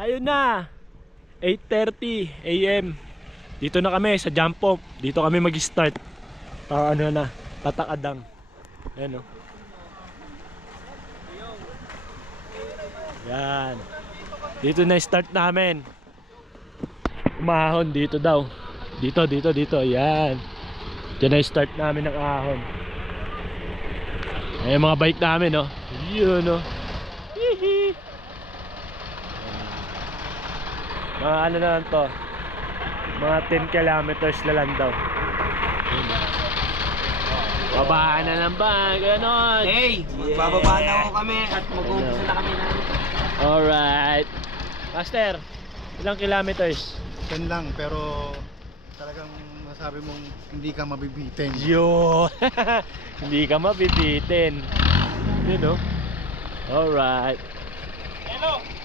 Ayun na, 8:30 AM. Dito na kami sa jump off. Dito kami mag-start. Ano na, tatakadang. Ayan o. Yan. Dito na start namin. Umahon dito daw. Dito. Yan. Diyan na start namin ng ahon. Ayan mga bike namin, no? Yun, no? Hihi. Mga ano na lang to, mga 10 kilometers na lang daw. Babaan na lang ba? Ganon. Hey! Magbababa na ako kami at mag-uumpisa na kami na. Alright. Master, ilang kilometers? 10 lang, pero talagang masabi mong hindi ka mabibitin. Yo! Hindi ka mabibitin. You know? Alright. Hello!